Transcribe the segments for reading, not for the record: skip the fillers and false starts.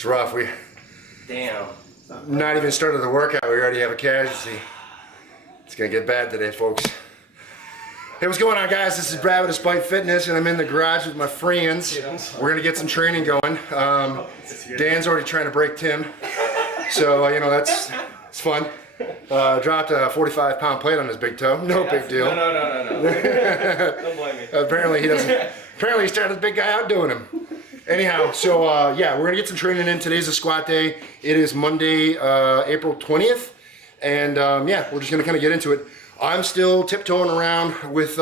It's rough. We Damn. not even started the workout. We already have a casualty. It's gonna get bad today, folks. Hey, what's going on, guys? This is Brad with Despite Fitness, and I'm in the garage with my friends. We're gonna get some training going. Dan's already trying to break Tim, so you know it's fun. Dropped a 45-pound plate on his big toe. No big deal. No. Don't blame me. Apparently he doesn't. Apparently he started the big guy outdoing him. Anyhow, so yeah, we're gonna get some training in. Today's a squat day. It is Monday, April 20th, and yeah, we're just gonna kind of get into it. I'm still tiptoeing around with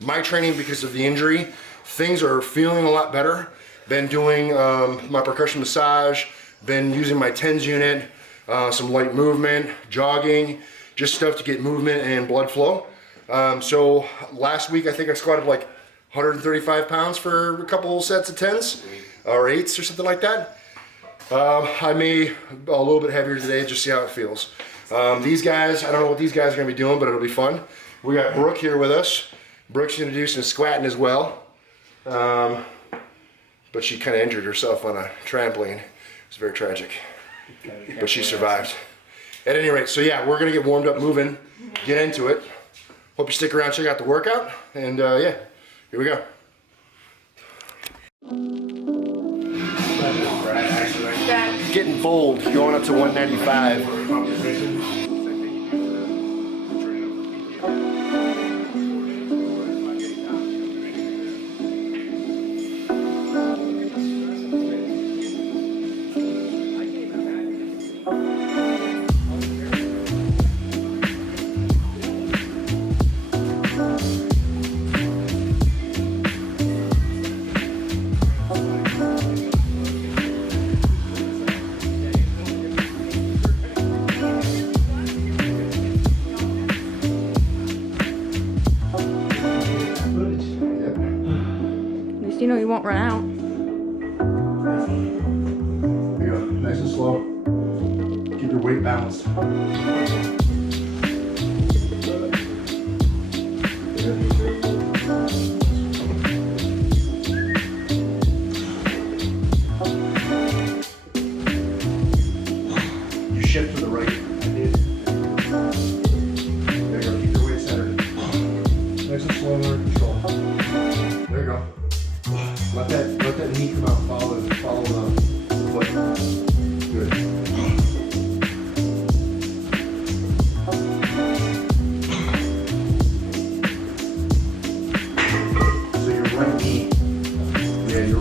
my training because of the injury. Things are feeling a lot better. Been doing my percussion massage, been using my TENS unit, some light movement, jogging, just stuff to get movement and blood flow. So last week I think I squatted like 135 pounds for a couple sets of 10s or 8s or something like that. I may a little bit heavier today, just see how it feels. These guys, I don't know what these guys are gonna be doing, but it'll be fun. We got Brooke here with us. Brooke's gonna do some squatting as well. But she kind of injured herself on a trampoline. It's very tragic, but she survived. At any rate, so yeah, we're gonna get warmed up, moving, get into it. Hope you stick around, check out the workout, and yeah, here we go. Getting bold, going up to 195. You know you won't run out. Here you go, nice and slow. Keep your weight balanced. You shift to the right. I did. There you go, keep your weight centered. Nice and slow and under control. There you go. Let that knee come out, follow the foot. Good. So your right knee, yeah, your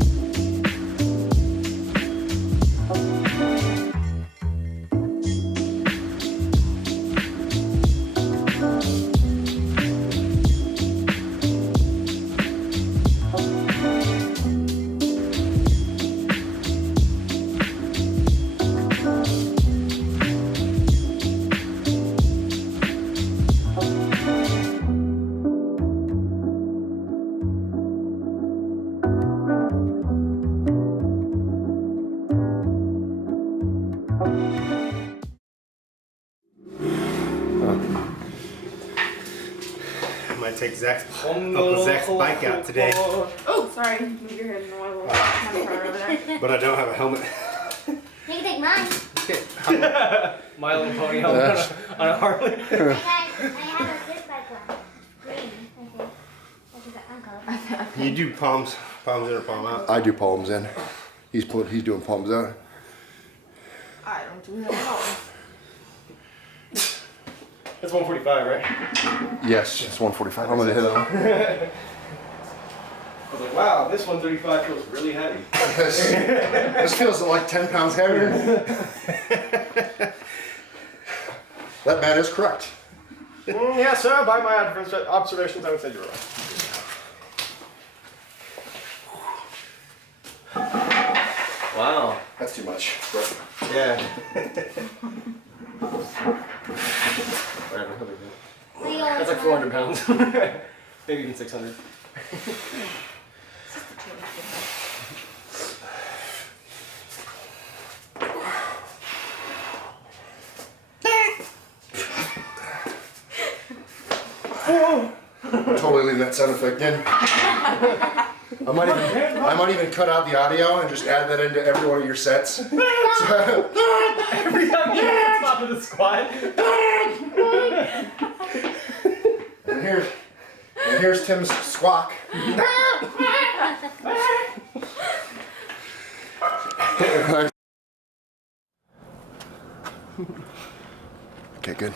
might take Uncle Zach's bike out today. Oh, sorry. Move your head in the water. Over there. but I don't have a helmet. You can take mine. Milo and Pony helmet on a Harley. I have a this bike one. Green, I think. That's uncle. You do palms in or palm out? I do palms in. He's doing palms out. I don't do that at all. That's 145, right? Yes, it's 145. I'm gonna hit on. I was like, wow, this 135 feels really heavy. This feels like 10 pounds heavier. That man is correct. Yeah, sir. By my observations, I would say you're right. Wow. That's too much. Yeah. That's like 400 pounds. Maybe even 600. Totally leave that sound effect in. I might even cut out the audio and just add that into every one of your sets. So, Every time you get to the top of the squat. and here's Tim's squawk. Okay, good.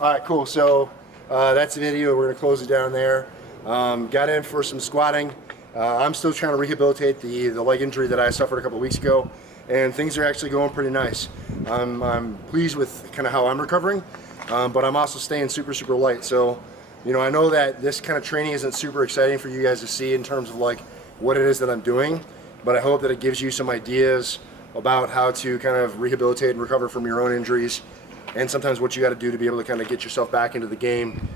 All right, cool. So that's the video. We're gonna close it down there. Got in for some squatting. I'm still trying to rehabilitate the leg injury that I suffered a couple weeks ago, and things are actually going pretty nice. I'm pleased with kind of how I'm recovering, but I'm also staying super light. So, you know, I know that this kind of training isn't super exciting for you guys to see in terms of like what it is that I'm doing, but I hope that it gives you some ideas about how to kind of rehabilitate and recover from your own injuries, and sometimes what you got to do to be able to kind of get yourself back into the game.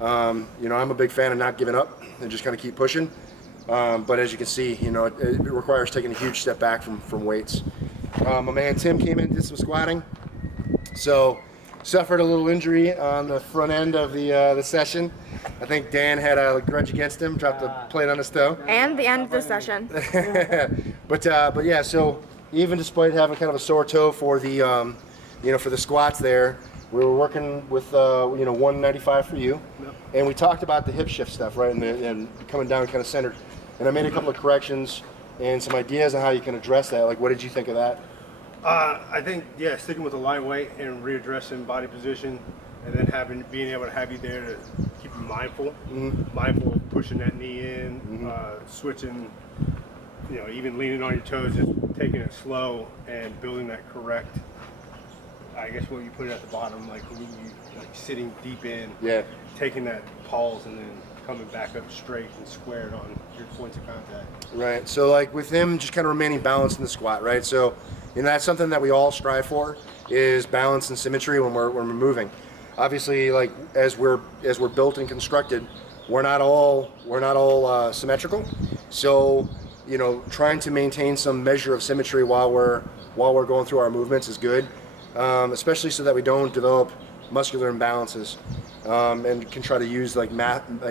You know, I'm a big fan of not giving up and just kind of keep pushing. But as you can see, you know, it requires taking a huge step back from weights. My man Tim came in and did some squatting. So suffered a little injury on the front end of the session. I think Dan had a grudge against him, dropped a plate on his toe. And the end of the session. But yeah, so even despite having kind of a sore toe for the you know, for the squats there, we were working with you know, 195 for you, and we talked about the hip shift stuff, right, and coming down kind of centered. And I made a couple of corrections and some ideas on how you can address that. Like, what did you think of that? I think, yeah, sticking with the lightweight and readdressing body position, and then being able to have you there to keep you mindful, mindful of pushing that knee in, switching, you know, even leaning on your toes, just taking it slow and building that correct. I guess what you put at the bottom, like when you like sitting deep in, taking that pause and then coming back up straight and squared on your points of contact. Right. So like with him, just kind of remaining balanced in the squat, right? So, you know, that's something that we all strive for, is balance and symmetry when we're moving. Obviously, like as we're built and constructed, we're not all symmetrical. So, you know, trying to maintain some measure of symmetry while we're going through our movements is good. Especially so that we don't develop muscular imbalances, and can try to use like you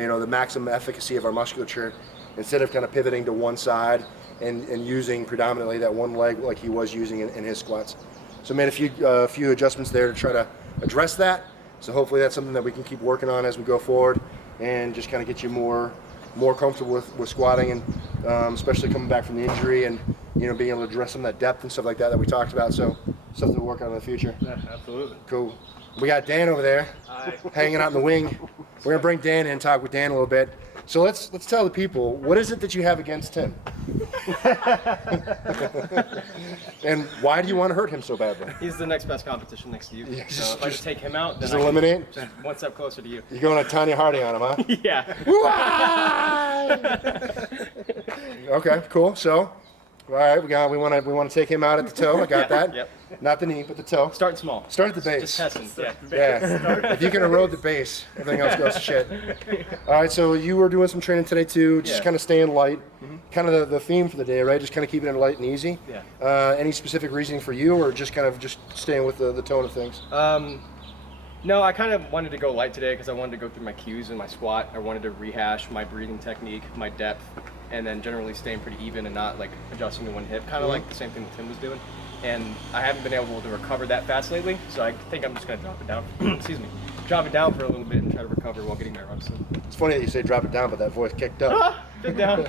know, the maximum efficacy of our musculature instead of kind of pivoting to one side and using predominantly that one leg like he was using in his squats. So made a few adjustments there to try to address that. So hopefully that's something that we can keep working on as we go forward, and just kind of get you more comfortable with squatting, and especially coming back from the injury, and you know, being able to address some of that depth and stuff like that we talked about. So something to work on in the future. Yeah, absolutely. Cool. We got Dan over there, hanging out in the wing. We're gonna bring Dan in and talk with Dan a little bit. So let's tell the people, what is it that you have against him? And why do you want to hurt him so badly? He's the next best competition next to you. Yeah, So if I just take him out, then Just eliminate? I can one step closer to you. You're going a Tanya Harding on him, huh? Yeah. Okay, cool. So, all right, we want to take him out at the toe. I got that. Yep. Not the knee, but the toe. Starting small. Start at the base. Just testing. Yeah. Yeah. If you can erode the base, everything else goes to shit. All right, so you were doing some training today too, just Yeah. kind of staying light. Kind of the theme for the day, right? Just kind of keeping it light and easy. Yeah. Any specific reasoning for you, or just kind of just staying with the tone of things? No, I kind of wanted to go light today because I wanted to go through my cues in my squat. I wanted to rehash my breathing technique, my depth, and then generally staying pretty even and not like adjusting to one hip, kind of like the same thing that Tim was doing. And I haven't been able to recover that fast lately, so I think I'm just going to drop it down. Excuse me. Drop it down for a little bit and try to recover while getting my reps in. It's funny that you say drop it down, but that voice kicked up. Big down.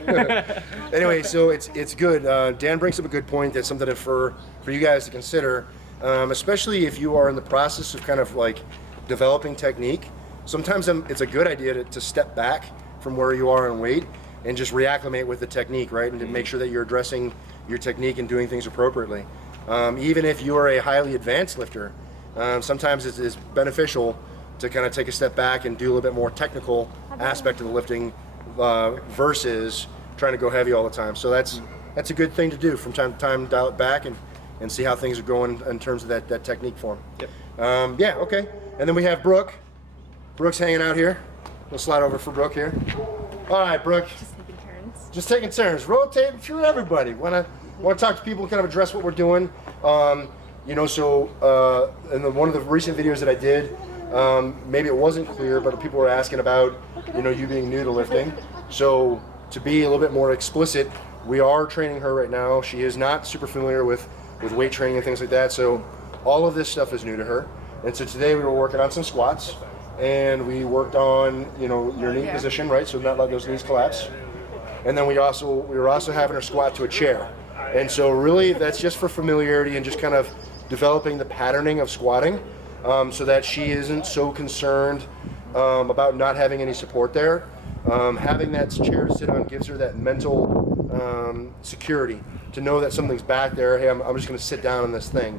Anyway, so it's good. Dan brings up a good point. That's something for you guys to consider, especially if you are in the process of kind of like developing technique. Sometimes it's a good idea to step back from where you are in weight and just reacclimate with the technique, right? And to make sure that you're addressing your technique and doing things appropriately. Even if you are a highly advanced lifter, sometimes it's beneficial to kind of take a step back and do a little bit more technical aspect of the lifting versus trying to go heavy all the time. So that's a good thing to do from time to time, dial it back and see how things are going in terms of that technique form. Yep. Yeah, okay. And then we have Brooke. Brooke's hanging out here. We'll slide over for Brooke here. All right, Brooke. Just taking turns. Just taking turns, rotating through everybody. Want to talk to people and kind of address what we're doing. You know, so in one of the recent videos that I did, maybe it wasn't clear, but people were asking about, you know, you being new to lifting. So to be a little bit more explicit, we are training her right now. She is not super familiar with weight training and things like that. So all of this stuff is new to her. And so today we were working on some squats, and we worked on, you know, your knee position, right? So not let those knees collapse. And then we were also having her squat to a chair. And so really that's just for familiarity and just kind of developing the patterning of squatting, so that she isn't so concerned about not having any support there. Having that chair to sit on gives her that mental security to know that something's back there. Hey, I'm just going to sit down on this thing,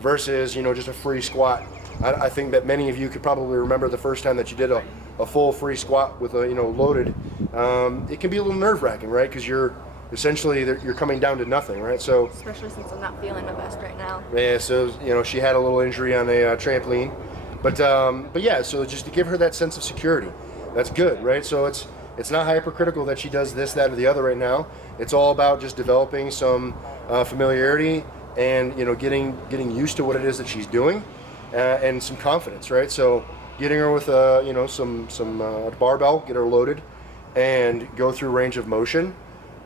versus, you know, just a free squat. I think that many of you could probably remember the first time that you did a full free squat with a, you know, loaded. It can be a little nerve-wracking, right? Because you're coming down to nothing, right? So Especially since I'm not feeling my best right now. yeah, so, you know, she had a little injury on a trampoline, but yeah, so just to give her that sense of security, that's good, right? So it's not hypercritical that she does this, that, or the other right now. It's all about just developing some familiarity and, you know, getting used to what it is that she's doing, and some confidence, right? So getting her with you know, some barbell, get her loaded, and go through range of motion.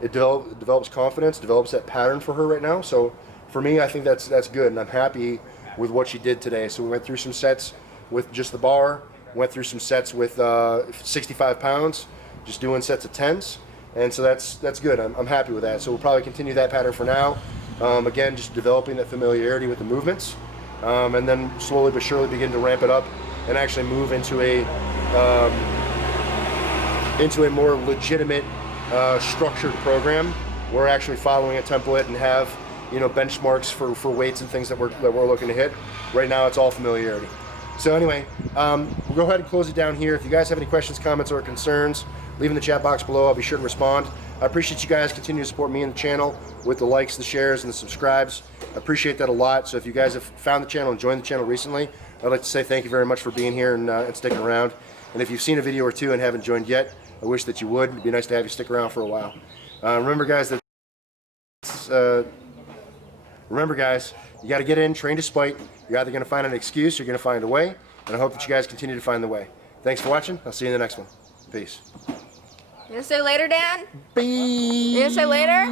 It develops confidence, develops that pattern for her right now. So for me, I think that's good, and I'm happy with what she did today. So we went through some sets with just the bar, went through some sets with 65 pounds, just doing sets of 10s, and so that's good. I'm happy with that. So we'll probably continue that pattern for now. Again, just developing that familiarity with the movements, and then slowly but surely begin to ramp it up and actually move into a more legitimate structured program. We're actually following a template and have, you know, benchmarks for weights and things that we're looking to hit. Right now, it's all familiarity. So anyway, we'll go ahead and close it down here. If you guys have any questions, comments, or concerns, leave in the chat box below. I'll be sure to respond. I appreciate you guys continue to support me and the channel with the likes, the shares, and the subscribes. I appreciate that a lot. So if you guys have found the channel and joined the channel recently, I'd like to say thank you very much for being here and sticking around. And if you've seen a video or two and haven't joined yet, I wish that you would. It'd be nice to have you stick around for a while. Remember, guys, you got to get in, train to spite. You're either going to find an excuse, or you're going to find a way. And I hope that you guys continue to find the way. Thanks for watching. I'll see you in the next one. Peace. You gonna say later, Dan? Bye. You gonna say later?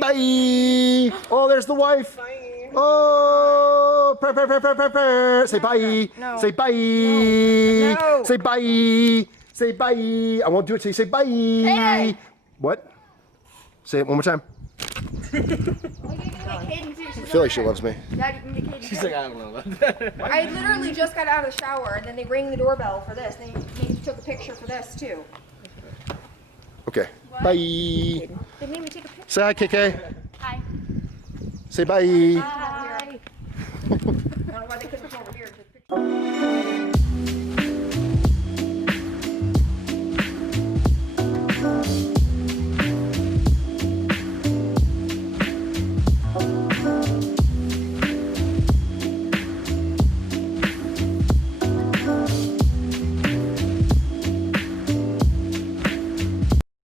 Bye. Oh, there's the wife. Bye. Oh, purr. Say bye. No. Say bye. No. Say bye. Say bye. I won't do it till you say bye. Hey. What? Say it one more time. I feel like she loves me. Dad, you can get Kaden. She's like, I don't know about that. I literally just got out of the shower, and then they rang the doorbell for this. They took a picture for this too. Okay. Bye. They made me take a picture. Say hi, KK. Hi. Say bye. Hi. I don't know why they couldn't come over here and take a picture.